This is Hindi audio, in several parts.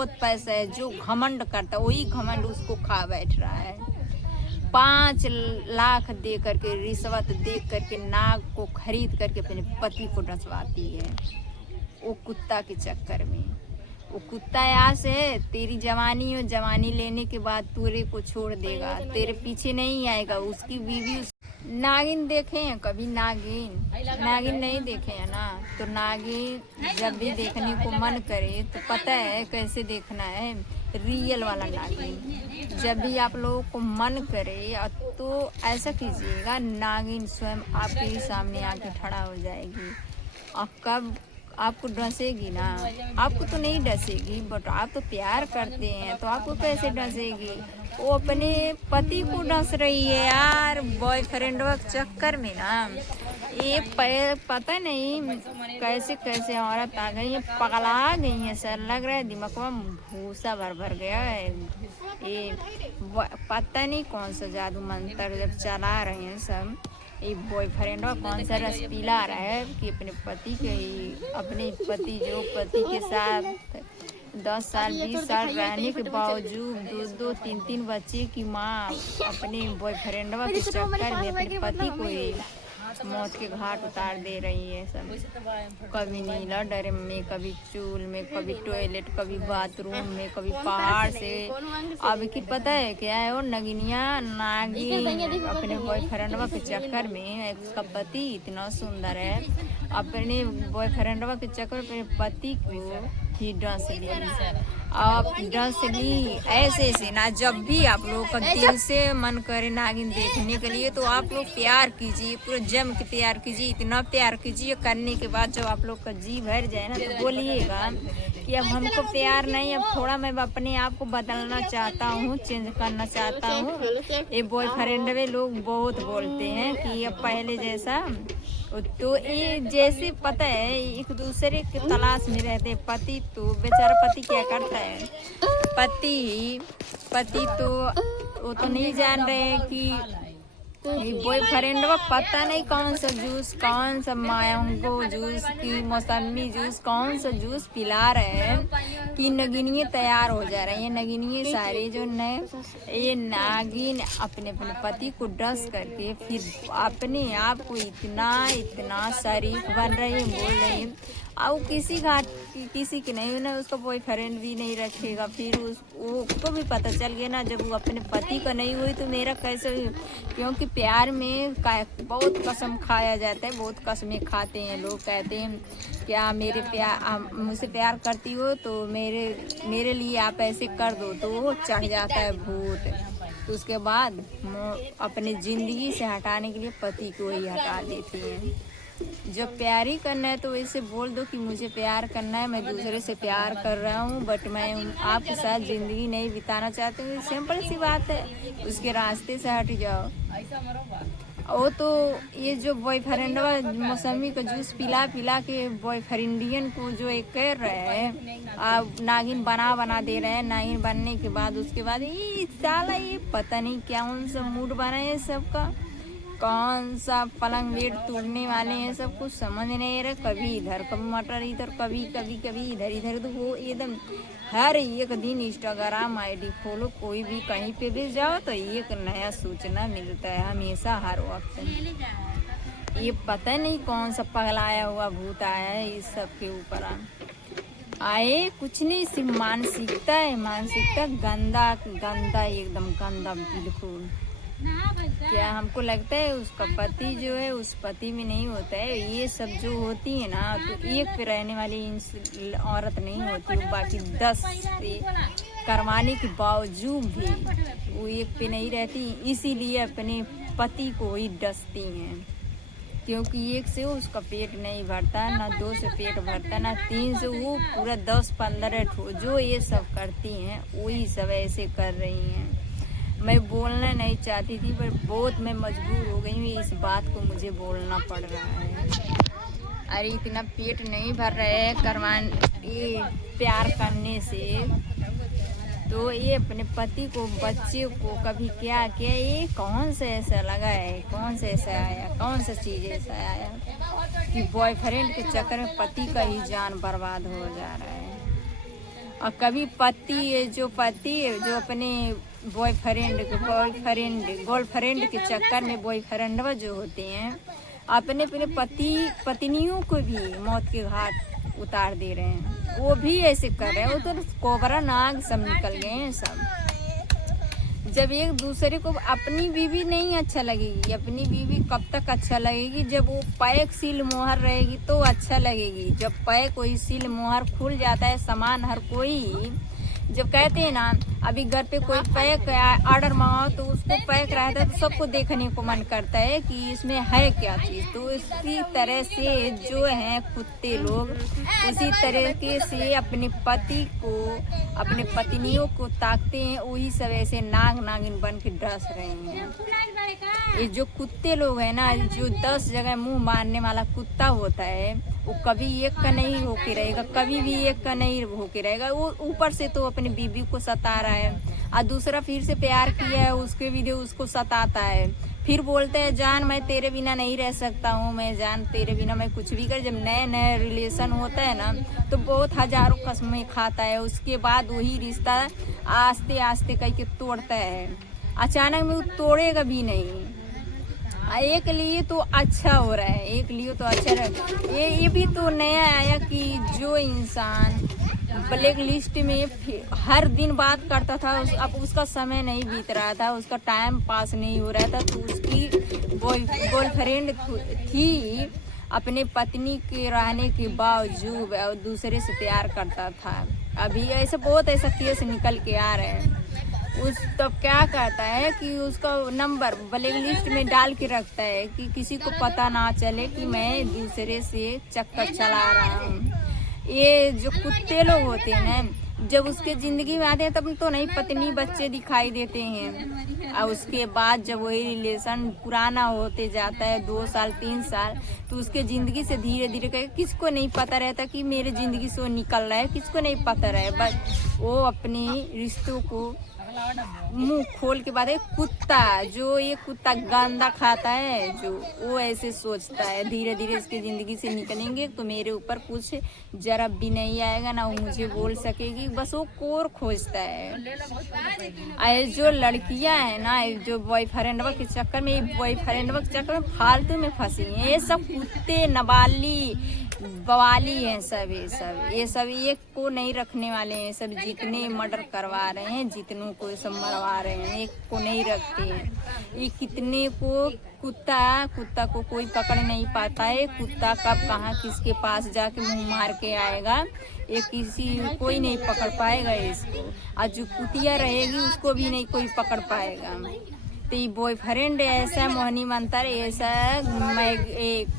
बहुत पैसा है, जो घमंड करता है वही घमंड उसको खा बैठ रहा है। 5 लाख दे करके, रिश्वत दे करके नाग को खरीद करके अपने पति को डसवाती है वो कुत्ता के चक्कर में। वो कुत्ता यहाँ से तेरी जवानी और जवानी लेने के बाद तेरे को छोड़ देगा, तेरे पीछे नहीं आएगा। उसकी बीवी नागिन देखे हैं कभी? नागिन नहीं देखे हैं ना। तो नागिन जब भी देखने को मन करे तो पता है कैसे देखना है, रियल वाला नागिन। जब भी आप लोगों को मन करे तो ऐसा कीजिएगा, नागिन स्वयं आपके ही सामने आके खड़ा हो जाएगी। और कब आपको डसेगी ना, आपको तो नहीं डसेगी, बट आप तो प्यार करते हैं तो आपको कैसे डसेगी? वो अपने पति को डस रही है यार, बॉयफ्रेंड के चक्कर में ना। ये पता नहीं कैसे कैसे औरत आ गई है, पगला गई है सर, लग रहा है दिमाग में भूसा भर गया है। ये पता नहीं कौन सा जादू मंत्र जब चला रहे हैं सब, ये बॉयफ्रेंड कौन सा रस पिला रहा है कि अपने पति जो पति के साथ 10 साल 20 साल रहने के बावजूद 2 3 बच्चे की माँ अपने बॉयफ्रेंड के चक्कर में अपने पति को ही मौत के घाट उतार दे रही है सब। कभी नीला डर में, कभी चूल में, कभी टॉयलेट, कभी बाथरूम में, कभी पहाड़ से। अब की पता है क्या है, वो नागिन अपने बॉयफ्रेंड के चक्कर में, उसका पति इतना सुंदर है, अपने बॉयफ्रेंड के चक्कर में अपने पति को ही डस ली ऐसे ना। जब भी आप लोग का दिल से मन करे नागिन देखने के लिए तो आप लोग प्यार कीजिए, पूरा जम के प्यार कीजिए, इतना प्यार कीजिए। करने के बाद जब आप लोग का जी भर जाए ना तो बोलिएगा कि अब हमको प्यार नहीं, अब थोड़ा मैं अपने आप को बदलना चाहता हूँ, चेंज करना चाहता हूँ। ये बॉयफ्रेंड वे लोग बहुत बोलते हैं कि अब पहले जैसा, तो ये जैसे पता है एक दूसरे के तलाश में रहते। पति तो बेचारा पति क्या करता है, पति तो वो तो नहीं जान रहे हैं कि बॉयफ्रेंड को पता नहीं कौन सा जूस, कौन सा मैंगो जूस की मौसमी जूस, कौन सा जूस पिला रहे हैं कि नगिनिये तैयार हो जा रही है। नगिनिये सारे जो नए ये नागिन अपने पति को डस करके फिर अपने आप को इतना शरीफ बन रही है, बोल रही है और किसी की नहीं ना, उसका बॉयफ्रेंड भी नहीं रखेगा। फिर उसको भी पता चल गया ना, जब वो अपने पति का नहीं हुई तो मेरा कैसे हुई? क्योंकि प्यार में बहुत कसम खाया जाता है, बहुत कसमें खाते हैं लोग। कहते हैं क्या मुझसे प्यार करती हो तो मेरे लिए आप ऐसे कर दो, तो वो चढ़ जाता है भूत। तो उसके बाद अपने ज़िंदगी से हटाने के लिए पति को ही हटा देती हैं। जब प्यार ही करना है तो वैसे बोल दो कि मुझे प्यार करना है, मैं दूसरे से प्यार कर रहा हूँ, बट मैं आपके साथ ज़िंदगी नहीं बिताना चाहती हूँ। सिंपल सी बात है, उसके रास्ते से हट जाओ। वो तो ये जो बॉयफ्रेंड मौसमी का जूस पिला के बॉयफ्रेंडियन को जो एक कर रहे हैं, नागिन बना दे रहे हैं। नागिन बनने के बाद उसके बाद ये साला ये पता नहीं क्या उन सब मूड बना है सबका, कौन सा पलंग बेड तोड़ने वाले हैं, सब कुछ समझ नहीं रहा। कभी इधर, कभी मटर इधर, कभी इधर तो वो एकदम हर एक दिन इंस्टाग्राम आईडी खोलो, कोई भी कहीं पे भी जाओ तो एक नया सूचना मिलता है हमेशा, हर वक्त। ये पता नहीं कौन सा पगलाया हुआ भूत आया है इस सब के ऊपर आए। कुछ नहीं, सिर्फ मानसिकता है, मानसिकता गंदा एकदम गंदा बिल्कुल। क्या हमको लगता है उसका पति जो है उस पति में नहीं होता है। ये सब जो होती है ना तो एक पे रहने वाली औरत नहीं होती, वो बाकी 10 पे करवाने के बावजूद भी वो एक पे नहीं रहती, इसीलिए अपने पति को ही डसती हैं। क्योंकि एक से उसका पेट नहीं भरता, ना 2 से पेट भरता, ना 3 से, वो पूरा 10-15 जो ये सब करती हैं वही सब ऐसे कर रही हैं। मैं बोलना नहीं चाहती थी पर बहुत मैं मजबूर हो गई हूँ, इस बात को मुझे बोलना पड़ रहा है। अरे इतना पेट नहीं भर रहा है ये प्यार करने से, तो ये अपने पति को, बच्चे को कभी क्या किया, ये कौन सा ऐसा लगा है, कौन सा ऐसा आया, कौन सा चीज़ ऐसा आया कि बॉयफ्रेंड के चक्कर में पति का ही जान बर्बाद हो जा रहा है। और कभी पति जो अपने बॉयफ्रेंड गर्लफ्रेंड के चक्कर में बॉयफ्रेंड जो होते हैं अपने अपने पत्नियों को भी मौत के घाट उतार दे रहे हैं। वो भी ऐसे कर रहे हैं, वो तो कोबरा नाग सब निकल गए हैं सब। जब एक दूसरे को अपनी बीवी नहीं अच्छा लगेगी, अपनी बीवी कब तक अच्छा लगेगी? जब वो पैक सील मोहर रहेगी तो अच्छा लगेगी। जब पैक कोई सील मोहर खुल जाता है सामान हर कोई, जब कहते हैं ना अभी घर पे कोई पैक ऑर्डर मंगाओ तो उसको पैक रहता है तो सबको देखने को मन करता है कि इसमें है क्या चीज़। तो इसी तरह से जो हैं कुत्ते लोग उसी तरीके से अपने पति को अपने पत्नियों को ताकते हैं, वही सब ऐसे नाग नागिन बन के डस रहे हैं। ये जो कुत्ते लोग हैं ना, जो 10 जगह मुंह मारने वाला कुत्ता होता है वो कभी एक का नहीं होके रहेगा, कभी भी एक का नहीं होके रहेगा। वो ऊपर से तो अपनी बीवी को सता रहा है और दूसरा फिर से प्यार किया है उसके भी उसको सताता है, फिर बोलते हैं जान मैं तेरे बिना नहीं रह सकता हूँ, मैं जान तेरे बिना मैं कुछ भी कर। जब नए नए रिलेशन होता है ना तो बहुत हजारों कसमें खाता है, उसके बाद वही रिश्ता आस्ते आस्ते करके तोड़ता है। अचानक में वो तोड़ेगा भी नहीं। एक लिए तो अच्छा हो रहा है, एक लिए तो अच्छा रहा। ये भी तो नया आया कि जो इंसान ब्लैक लिस्ट में हर दिन बात करता था अब उसका समय नहीं बीत रहा था, उसका टाइम पास नहीं हो रहा था, तो उसकी गर्लफ्रेंड थी अपने पत्नी के रहने के बावजूद दूसरे से प्यार करता था। अभी ऐसे बहुत ऐसा केस निकल के आ रहे हैं। उस तब क्या करता है कि उसका नंबर ब्लैक लिस्ट में डाल के रखता है कि किसी को पता ना चले कि मैं दूसरे से चक्कर चला रहा हूँ। ये जो कुत्ते लोग होते हैं ना, जब उसके ज़िंदगी में आते हैं तब तो नहीं पत्नी बच्चे दिखाई देते हैं, और उसके बाद जब वही रिलेशन पुराना होते जाता है 2 साल 3 साल तो उसके ज़िंदगी से धीरे धीरे किसको नहीं पता रहता कि मेरे ज़िंदगी से वो निकल रहा है, किसको नहीं पता रहे। बस वो अपने रिश्तों को मुंह खोल के बात है। कुत्ता जो ये कुत्ता गंदा खाता है जो वो ऐसे सोचता है धीरे धीरे इसकी ज़िंदगी से निकलेंगे तो मेरे ऊपर कुछ जरा भी नहीं आएगा, ना वो मुझे बोल सकेगी, बस वो कोर खोजता है। जो लड़कियां हैं ना जो बॉयफ्रेंड के चक्कर में चक्कर में फालतू में फंसी हैं, ये सब कुत्ते नबाली बवाली हैं सब। ये सब एक को नहीं रखने वाले हैं सब, जितने मर्डर करवा रहे हैं जितनों को सब मरवा रहे हैं, एक को नहीं रखते हैं। ये कितने को कुत्ता को कोई पकड़ नहीं पाता है। कुत्ता कब कहाँ किसके पास जाके मुंह मार के आएगा ये कोई नहीं पकड़ पाएगा इसको, और जो कुतिया रहेगी उसको भी नहीं कोई पकड़ पाएगा। तो ये बॉयफ्रेंड ऐसा मोहनी मंतर ऐसा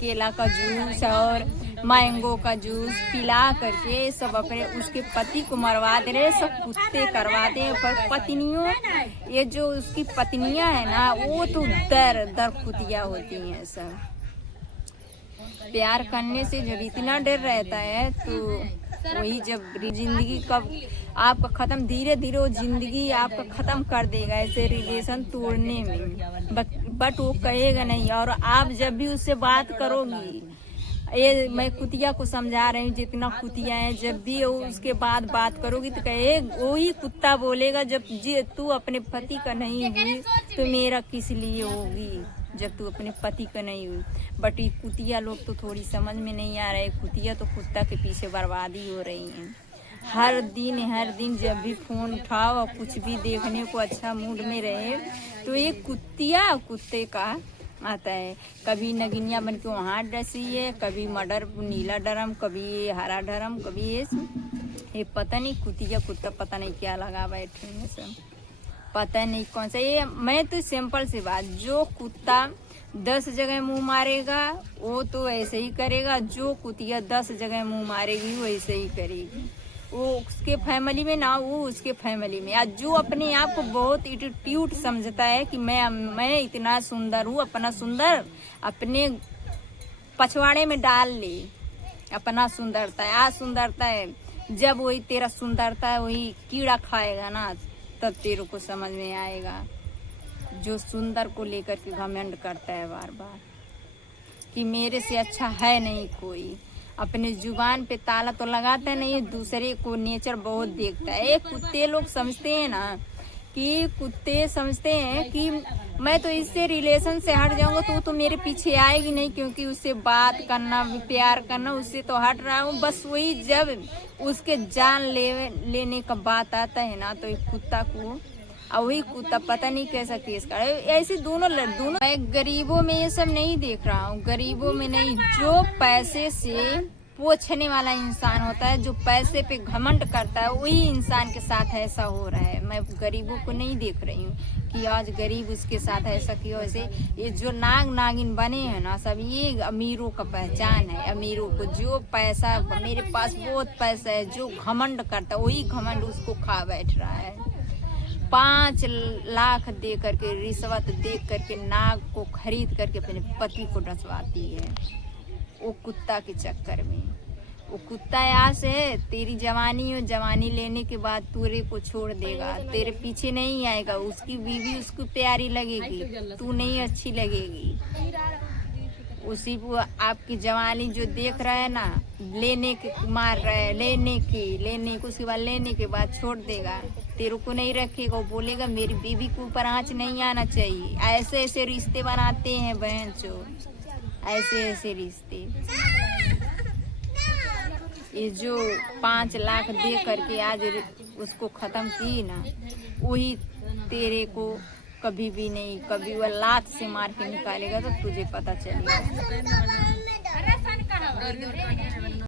केला का जूस और मैंगो का जूस पिला करके सब अपने उसके पति को मरवा दे रहे, सब कुत्ते करवाते हैं। पर पत्नियों ये जो उसकी पत्नियां है ना वो तो दर कुतिया होती हैं सब। प्यार करने से जब इतना डर रहता है तो वही जब जिंदगी कब आपका ख़त्म धीरे धीरे वो जिंदगी आपका ख़त्म कर देगा ऐसे रिलेशन तोड़ने में। बट वो कहेगा नहीं, और आप जब भी उससे बात करोगी, ये मैं कुतिया को समझा रही हूँ जितना कुतिया है, जब भी उसके बाद बात करोगी तो कहे वही कुत्ता बोलेगा जब तू अपने पति का नहीं हुई तो मेरा किस लिए होगी, जब तू अपने पति का नहीं हुई। बट ये कुतिया लोग तो थोड़ी समझ में नहीं आ रहे, कुतिया तो कुत्ता के पीछे बर्बादी हो रही है। हर दिन जब भी फोन उठाओ और कुछ भी देखने को अच्छा मूड में रहे तो ये कुत्ते का आता है। कभी नगिनिया बन के वहाँ डसी है, कभी मर्डर नीला ड्रम, कभी हरा ड्रम, कभी ये पता नहीं कुत्ता पता नहीं क्या लगा बैठे हैं सब, पता नहीं कौन सा। ये मैं तो सिंपल सी बात, जो कुत्ता 10 जगह मुंह मारेगा वो तो ऐसे ही करेगा, जो कुतिया 10 जगह मुंह मारेगी वो ऐसे ही करेगी। वो उसके फैमिली में ना वो उसके फैमिली में। आज जो अपने आप को बहुत एटीट्यूड समझता है कि मैं इतना सुंदर हूँ, अपना सुंदर अपने पछवाड़े में डाल ले अपना सुंदरता है। आज सुंदरता है, जब वही तेरा सुंदरता है वही कीड़ा खाएगा ना तब तेरे को समझ में आएगा। जो सुंदर को लेकर के घमंड करता है बार बार कि मेरे से अच्छा है नहीं कोई, अपने जुबान पे ताला तो लगाता नहीं, दूसरे को नेचर बहुत देखता है। एक कुत्ते लोग समझते हैं ना कि कुत्ते समझते हैं कि मैं तो इससे रिलेशन से हट जाऊंगा तो मेरे पीछे आएगी नहीं, क्योंकि उससे बात करना प्यार करना उससे तो हट रहा हूँ। बस वही जब उसके जान लेने का बात आता है ना, तो एक कुत्ता को, और वही कुत्ता पता नहीं कैसा केस कर ऐसे दोनों। मैं गरीबों में ये सब नहीं देख रहा हूँ, गरीबों में नहीं। जो पैसे से पोछने वाला इंसान होता है, जो पैसे पे घमंड करता है, वही इंसान के साथ ऐसा हो रहा है। मैं गरीबों को नहीं देख रही हूँ कि आज गरीब उसके साथ ऐसा किया। वैसे ये जो नाग नागिन बने हैं ना सब, ये अमीरों का पहचान है। अमीरों को जो पैसा, मेरे पास बहुत पैसा है, जो घमंड करता है वही घमंड उसको खा बैठ रहा है। 5 लाख दे करके, रिश्वत दे करके नाग को खरीद करके अपने पति को डसवाती है, वो कुत्ता के चक्कर में। वो कुत्ता यहाँ से तेरी जवानी हो, जवानी लेने के बाद तेरे को छोड़ देगा, तेरे पीछे नहीं आएगा। उसकी बीवी उसको प्यारी लगेगी, तू नहीं अच्छी लगेगी। उसी को आपकी जवानी जो देख रहा है ना, लेने के मार रहा है, लेने के उसके बाद लेने के बाद छोड़ देगा, तेरे को नहीं रखेगा। वो बोलेगा मेरी बीवी के ऊपर आँच नहीं आना चाहिए। ऐसे ऐसे रिश्ते बनाते हैं बहन चो, ऐसे ऐसे रिश्ते। ये जो 5 लाख दे करके आज उसको खत्म की ना, वही तेरे को कभी भी नहीं, कभी वो लात से मार के निकालेगा तो तुझे पता चलेगा।